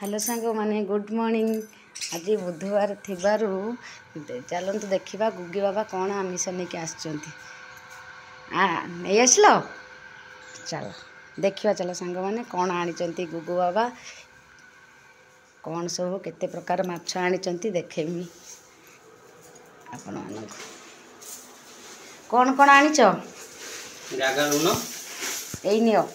Hello सांग माने good morning. आज बुधवार थिबारु चलतु देखा गुगी बाबा कौन आमिष नहीं आसचंती नहीं आसलो चलो देखिए। चलो सांग माने कौन आनी गुगु बाबा कौन सब केते प्रकार माछ आनी देखेमी आपण मानक कौन कौन आनीच यही नियो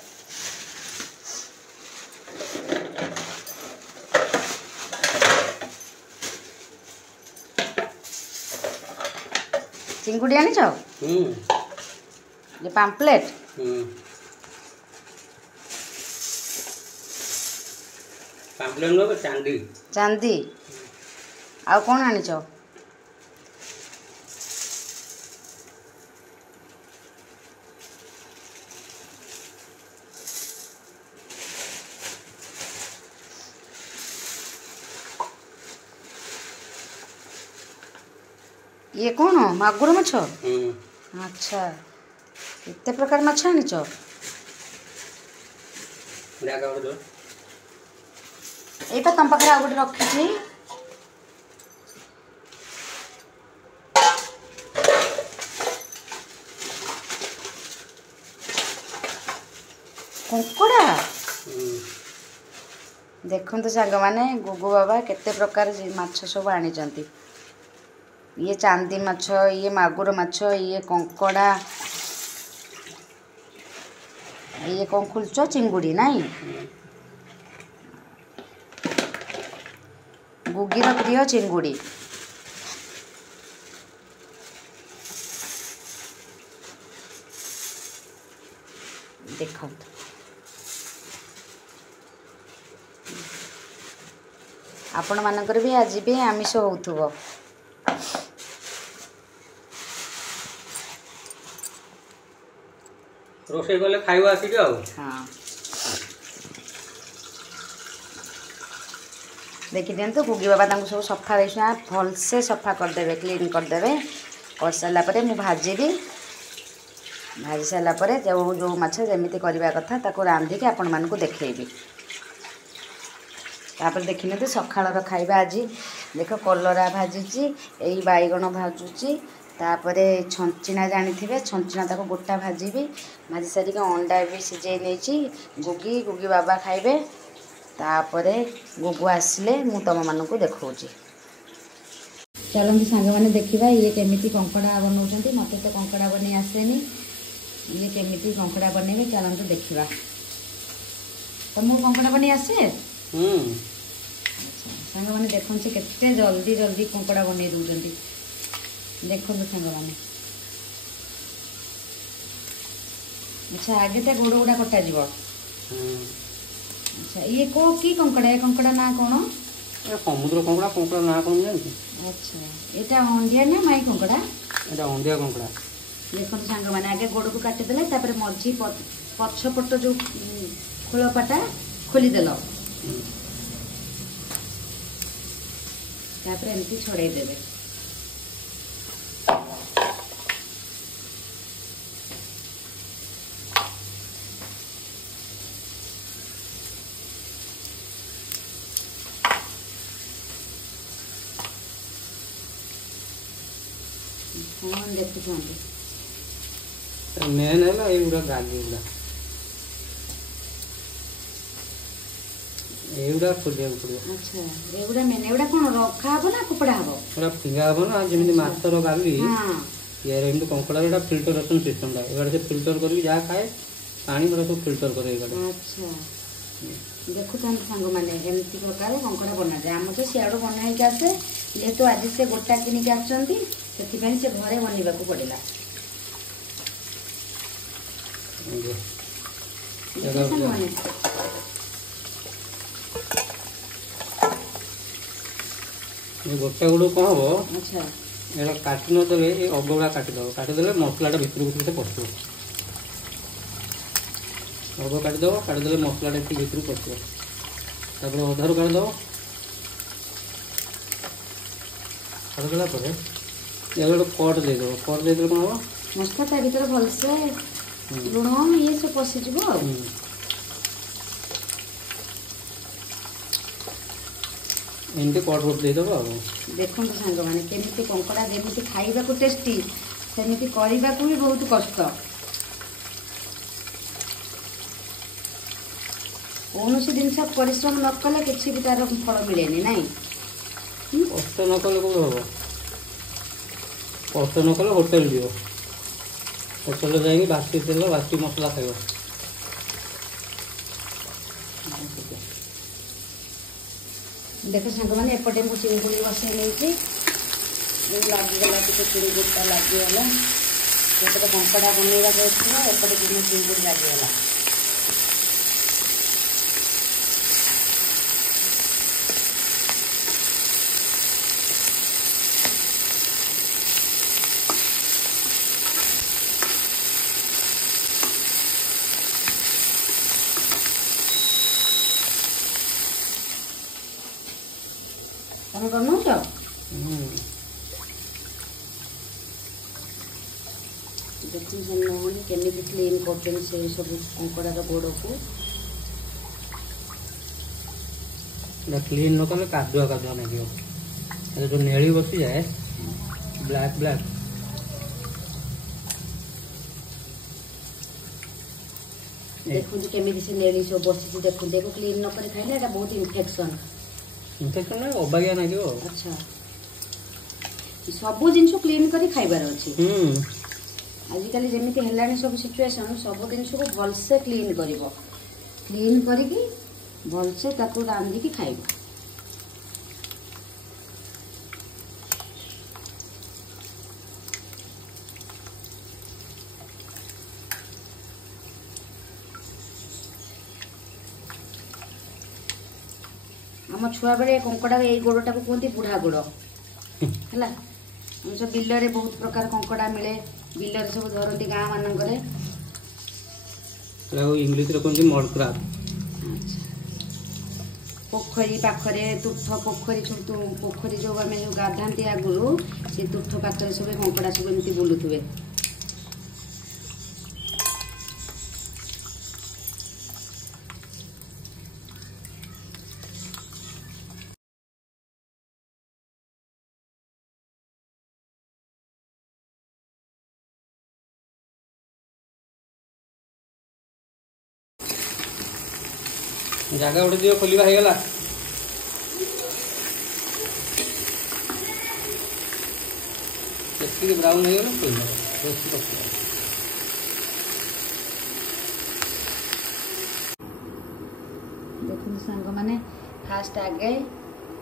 चिंगुड़ी आनीच ये पाम्पलेट पाम्पलेट चांदी चांदी आ कौन आनीच ये कौन मागुर माछ। अच्छा केते प्रकार माछ आनीच एटा तम पाखे आ गोटे रखी कंकड़ा देखते सांग माने गुगु बाबा केते प्रकार माछ सब आनी। ये चांदी माछ ये मागुर माछ ये कंकड़ा ये कौन खुलच चिंगुड़ी नहीं गुगीर प्रिय चिंगुड़ी। देखो आपण मानकर भी आज भी आमिष होउथुबो। रोषे गले खाइबा आसी आ हाँ देखी दिंतु गुगी बाबा सब सफा देखना भलसे सफा करदे क्लीन करदे कर सारापर मुझे भाजी सारापर जो जो माछ जमी करवा कथा ताको रांधिकी आपण मानकु देखैबी। तापर देखने तो सकाळर खाइबा आज देख कलरा भाजी यही बैगण भाजुची तापरे छंचिना जानी थे छंचिना ताको गोटा भाजी भाजी सारिक अंडा भी सिझे नहीं गुगी गुगी बाबा खाइबे। तापरे गुगु आसिले मु तुम मानक देखौची। चलते सांग मैंने देखा ये केमिति कंकड़ा बनाऊँ मत तो कंकड़ा बन आसेनी ये केमिति कंकड़ा बनइबे चलते देखा। तुमको कंकड़ा बन आसे अच्छा सांग मैंने देखो से केते जल्दी जल्दी कंकड़ा बन दौरान देखो सांग मैंने। अच्छा आगे तो गोड़ गुड़ा कटा जीव। अच्छा ये को की कंकड़ा ये कंकड़ा ना कौन समुद्र कंकड़ा कंकड़ा ना कौन जानती। अच्छा एटा अंडिया ना माई कंकड़ा एटा अंडिया कंकड़ा। देखो सांग मैंने आगे गोड़ को काटिदेले तापर मझी पछपट जो खोलपाटा खोलीदेल तापर एमती छड़े देवे। कौन देखुं मेन है ये गाली गुड़ा एगुड़ा खोलिया पड़ो। अच्छा एगुड़ा मेन एगुड़ा कौन रखा हबो ना कुपड़ा हबो एगुड़ा फिंगा हबो ना जेमिति माछर गाली यार एमति कंकड़ा फिल्टरेशन सिस्टम एगुड़ा से फिल्टर करके जा खाए पानी पूरा सब फिल्टर करे एगुड़ा। अच्छा देखु सांग मैंने एमती प्रकार कंकड़ा बना जाए आम तो सियाड़ बनाई आसे जेहेतु आज से गोटा किनिक आसुँच से घरे बनवा पड़ा। गोटे गुड़ कौन हम। अच्छा ये काटी नदेले ये अगुड़ा काटिदेले मसलाटा भितर से पशु अग काटिदेले मसलाटा भितर पशु तापर अधारू काटिदेव काटिदेला ये गोटे कट देदेव कट देदेले कौन हम मसला ता भर भलसे लुण ये सब पशिज। एमती कट कट देदेव आ देखो सांग मैंने केमी कंकड़ा जमी खाइबा टेस्टी सेमती करने को भी बहुत कष्ट। कौन सी जिनस परिश्रम न कले किसी भी तार फल मिले नहीं। कष्ट न कले कौन हम कष्ट न कले होटेल जीव होटेल जाइए बासी तेल बासी मसला खाइब। देख सांग मैंने एपटे मुझे चिंगुड़ी बसई नहीं लगिगला टे चिंगुड़ा लगिगला एपटे कंकड़ा बनवा एपटे चिंगुड़ी लगिगला। तुम बनाऊच देखो केमी क्लीन कर सब कंकड़ार गोड़ को क्लीन न कले कादुआ कादुआ लगे जो नेली बसी जाए ब्लैक ब्लैक देखो केमी से नेली सब बसी देखो देखो क्लीन न कर खाइले बहुत इन्फेक्शन इन्फेक्शन अबागिया ना जो। अच्छा सब जिन क्लीन कर खाइबार अच्छी आजिकल जमी है सब सिचुएशन सब जिन को भलसे क्लीन कर क्लीन करके भलसे रांधिकी खाइब। आम छुआ बेले कंकड़ा ये गोड़टा को कहते बुढ़ा गोड़ है सब बिल बहुत प्रकार कंकड़ा मिले बिल सब धरती गाँ मानक इंग्लिश कहते मड क्रैब। पोखरी पाखरे तुठ पोखरी पोखरी जो आम जो गाधाती आगुरी से तुठ पाखरे सब कंकड़ा सब एमती बुलुवे। जगह गोटे दिव खोलिया हो गला ब्राउन हो गला देखो सांग मैंने फास्ट आगे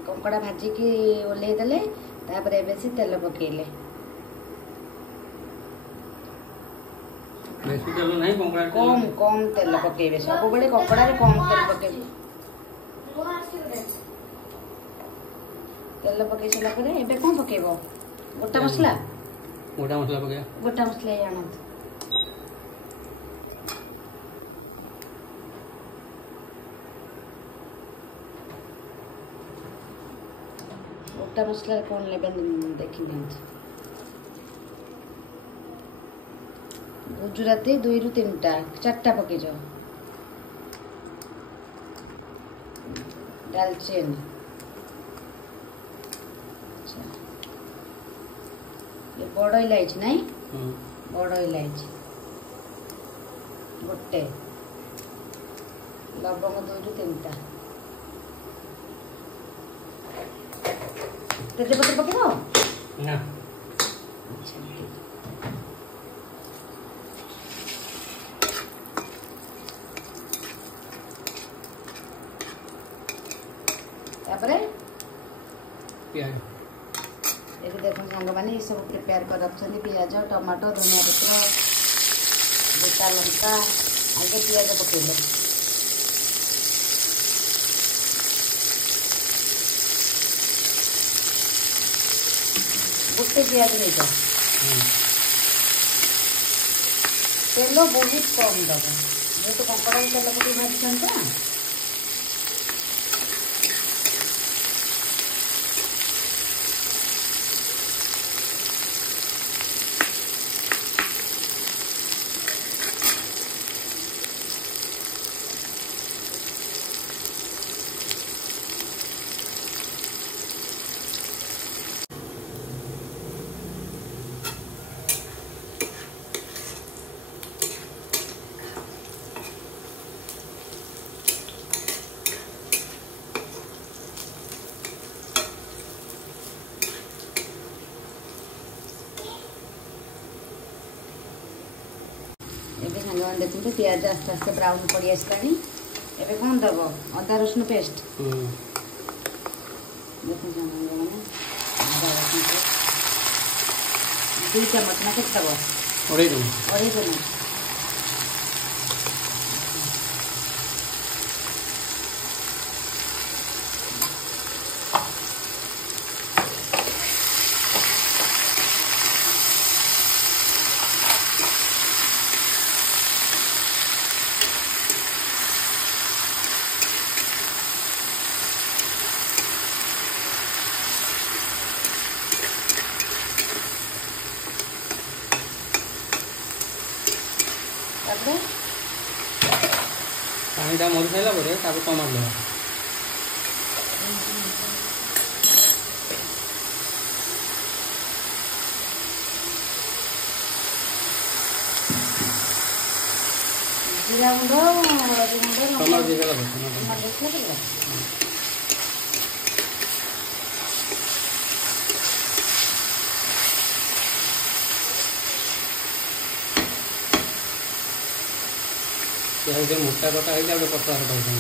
कंकड़ा भाजिकी ओल्लई देले तापर बेसी तेल पकेले कम कम तेल पकेबे सब बेले कंकड़ा कम तेल पकेबे तेल पकई सारा पर कौन पकेब गोटा मसला पके गोटा मसला ये आना गोटा मसला कौन ले देखी दिखाँ गुजराती 2 ରୁ 3टा 4टा पकेज दालचीनी अच्छा ये बड़ इलायची नहीं बड़ इलायची गोटे लवंग 2 ରୁ 3टा तेजपत्र पकेब ना अच्छा ये देखो सांग मैंने ये सब प्रिपेयर कर रखते पियाज टमाटो धनिया पत्र गोटा लंका आगे पियाज पकेले गोटे पियाज नहीं था तेल बहुत कम दब जेहतु कंकड़ा तेल पकड़ भाजी ना देखते पियाज आस्ते आस्ते ब्राउन पड़ी आसलानी एबे कौन दब अदा रसुण पेस्ट देखो मैंने अदा रसुण पेस्ट 2 चम्मच ना कितना दब 2.5 चम्मच 2.5 चम्मच पानीटा मरी सारा पर टमाटो देवा जीरा गुंड हल्दी गुंड टमाटो दे सारा टमाटो गोटे मोटा कटा है गोटे पतला कटा है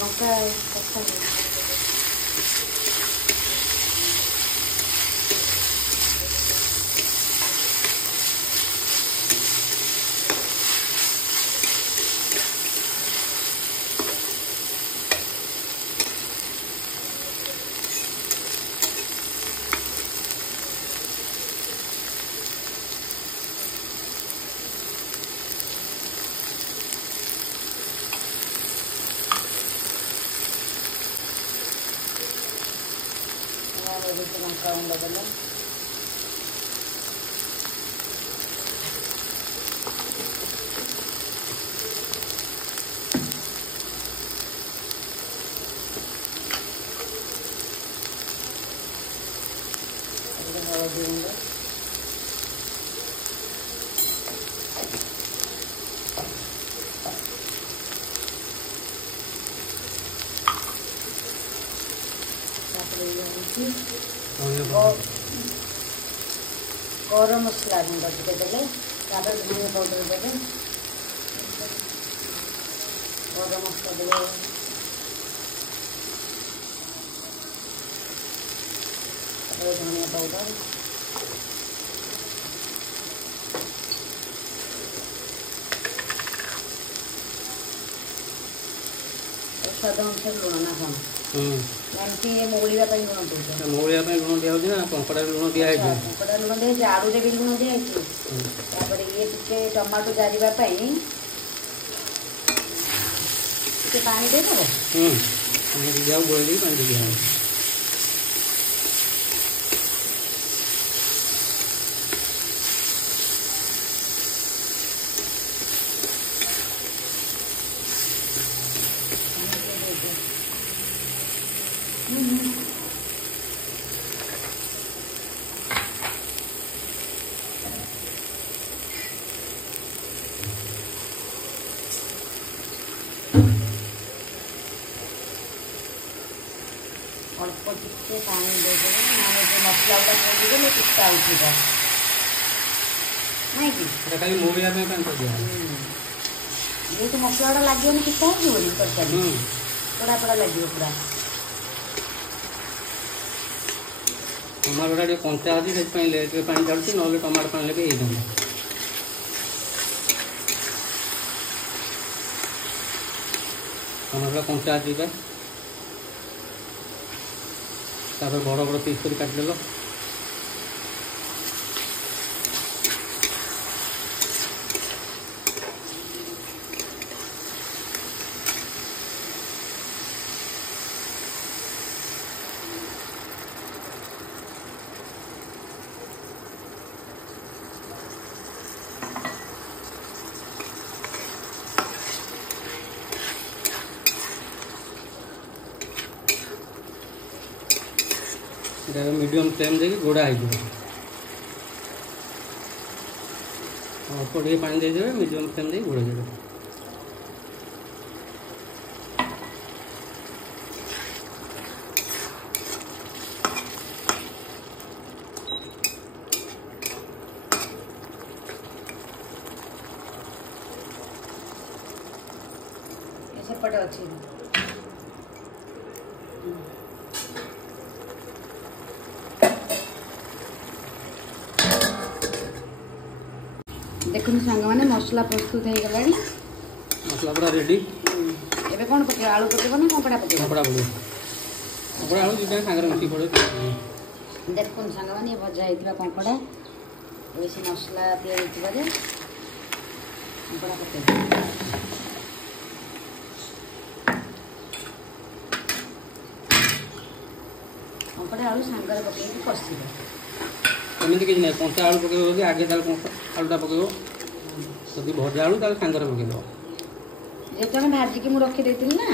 लंका पसंद लंका उंडगल हल्दी गुंड गरम मसला गुंड टे देले धनिया पाउडर देले गरम मसला देले धनिया पाउडर स्वाद अनुसार लुण ना कौन एमती मोगलिया लुण दूसरा मोगलिया लुण दिया ना कंकड़ा लुण दिखाई कंकड़ा लुण दिखाई आलू भी लुण दिखाई ये टे टमाटो जारिवाई पानी देदेव जाऊ गोल पानी दिया अल्प टिके पानी देदेवे ना मसला गुड़ा खोदेले पिता उठा नहीं कि खाली मोड़िया पानी दिया ये तो मसला गुड़ा लगे पिता हो तरकारी पड़ा पड़ा लगे पूरा टमाटोटा टे कंचा अच्छी से लेट पानी छाड़ी ना टमाटो पानी भी टमाटोटा कंचा अच्छी बड़ बड़ पीस कर काटिदेल मीडियम फ्लेम देकी घोड़ा हो अल्प टे पानी देदेवे मीडियम फ्लेम दे घोड़े देवे सेपटे अच्छी देखो सांग मैंने मसला प्रस्तुत हो गला मसला पूरा रेडी एबे कौन पके आलू पकेबो ना कंकड़ा पकेबो कंकड़ा पड़े कंकड़ा आलू दुटा सागर मिसी पड़े देखो सांग मैंने भजा होइतिबा कंकड़ा एबे से मसला दिया होइतिबा रे कंकड़ा पकेबो कंकड़ा आलू सांगर पकेबो कसिबो एमती किसी ना कंचा आलू पकेब आगे ताल आलूटा पकेब जदि भजा आलू ताल सांगर पकेद जेहेतु आम भाजिकी मुझे रखी ना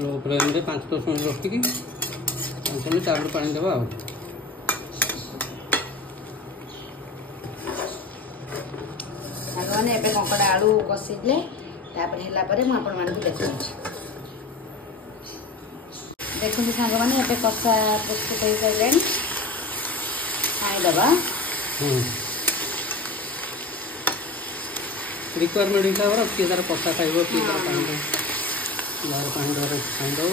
लो फ्लेम में 5-10 मिनट रखिकी 5 मिनट तापर पानी देवा मैंने एबे कंकड़ा आलू कषिले देखो देखो सांग मैंने एबे कषा प्रस्तुत हो सारे खाईदबा रिक्वायरमेंट हिसाब से किए तार कषा खाइब किए तार पानी यार पानी खाई दो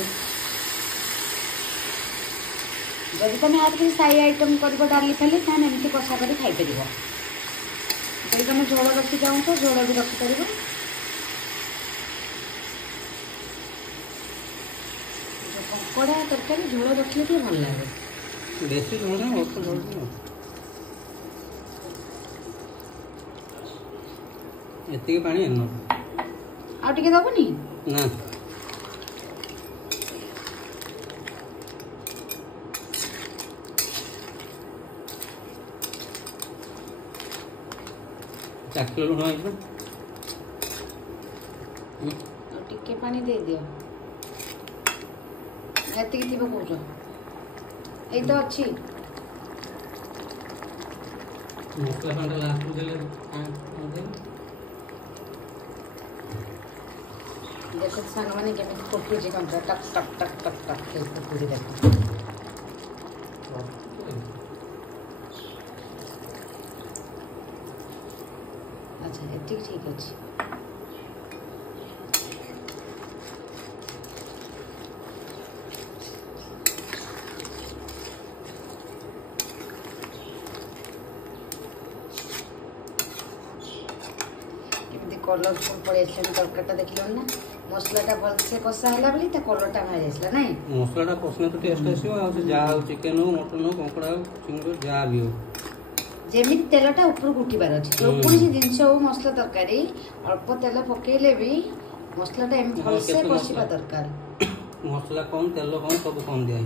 जब तुम आज किसी साई आइटम कर डाली फाली तान एमती कषा कर खाई पार जब तुम झोल रखी चाहूँ तो झोल भी रखिपार कंकड़ा तरकारी झोल रखिले टे भल लगे बेसी झोल ना अल्प झोल एति पानी एनो आ टिके दबनी ना चाकल लुण आइबो टिके पानी दे दियो एति की थी कहूँ ये तो अच्छी मसला पानी लास्ट देले देखो सांग मैंने केमी फुटुची कंकड़ा टक टक टक टक टक के फुटुची देखो अच्छा ये ठीक अच्छी कलरफुल पड़े तरकारीटा देख ना मसलाटा भलसे कषा है बोली कलरटा बाहर आसला ना मसलाटा कषने तो टेस्ट आसो जहाँ चिकेन हो मटन हो कंकड़ा हो चिंगुड़ी जहाँ भी हो जमी तेलटा ऊपर उठार अच्छे जो कौन जिनस हो मसला तरकारी अल्प तेल पकईले भी मसलाटा भलसे कषा दरकार मसला कम तेल कम सब कम दिखाई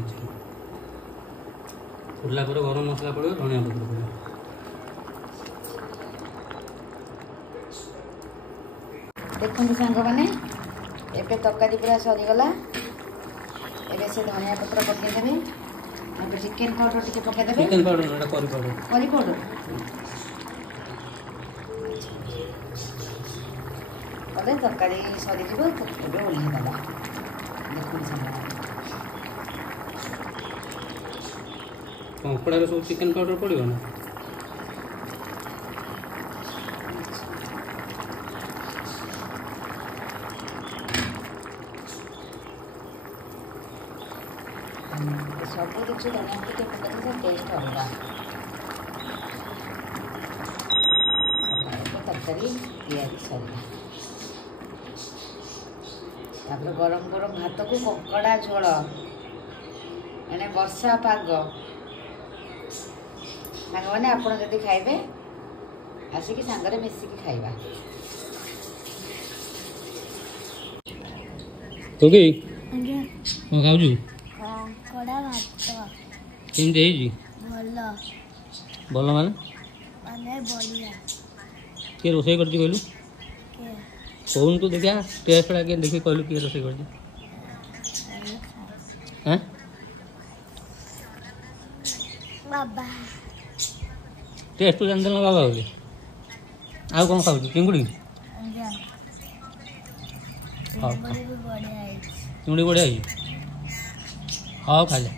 फुटला गरम मसला पड़ो धनिया पत्र पड़ो देखते सांग मैंने एबे तरकारी पूरा सरीगला एबे से धनिया पत्र पकईदेवे चिकेन पाउडर टिके पकईदेवे चिकेन पाउडर ना करी पाउडर करी पाउडर कले तरकारी सरीजिव एबे ओल्हेदेवा देखो सांग कंकड़ा सब चिकेन पाउडर पड़ो ना ସବୁ କିଛି ଧନିଆ ଟିକେ ପକେଇଲେ ଟେଷ୍ଟ ଅଲଗା। ତରକାରୀ ତିଆରି ସରିଲା। ତାପରେ ଗରମ ଗରମ ଭାତକୁ କଙ୍କଡ଼ା ଝୋଳ, ମାନେ ବର୍ଷା ପାଗ। ସାଙ୍ଗମାନେ ଆପଣ ଯଦି ଖାଇବେ ଆସିକି ସାଙ୍ଗରେ ମିଶିକି ଖାଇବା। ଓକେ ଆଜ୍ଞା କ'ଣ ଖାଉଛୁ? କଙ୍କଡ଼ା ଭାତ କେମିତି ହେଇଛି? ଭଲ ଭଲ ମାନେ ମାନେ ବଢ଼ିଆ। କିଏ ରୋଷେଇ କରିଛି କହିଲୁ? କିଏ? କହୁନୁ ତୁ ଦେଖିଆ ଟେଷ୍ଟଟା କିଏ ଦେଖିକି କହିଲୁ କିଏ ରୋଷେଇ କରିଛି? ହାଁ ବାବା ଟେଷ୍ଟ ତୁ ଜାଣିଦେଲ ନା ବାବା ବୋଲି। ଆଉ କ'ଣ ଖାଉଛୁ? ଚିଙ୍ଗୁଡ଼ି? ଆଜ୍ଞା ହଉ ଚିଙ୍ଗୁଡ଼ି ବି ବଢ଼ିଆ ହେଇଛି। ଚିଙ୍ଗୁଡ଼ି ବଢ଼ିଆ ହେଇଛି। ହଉ ଖାଇଲେ।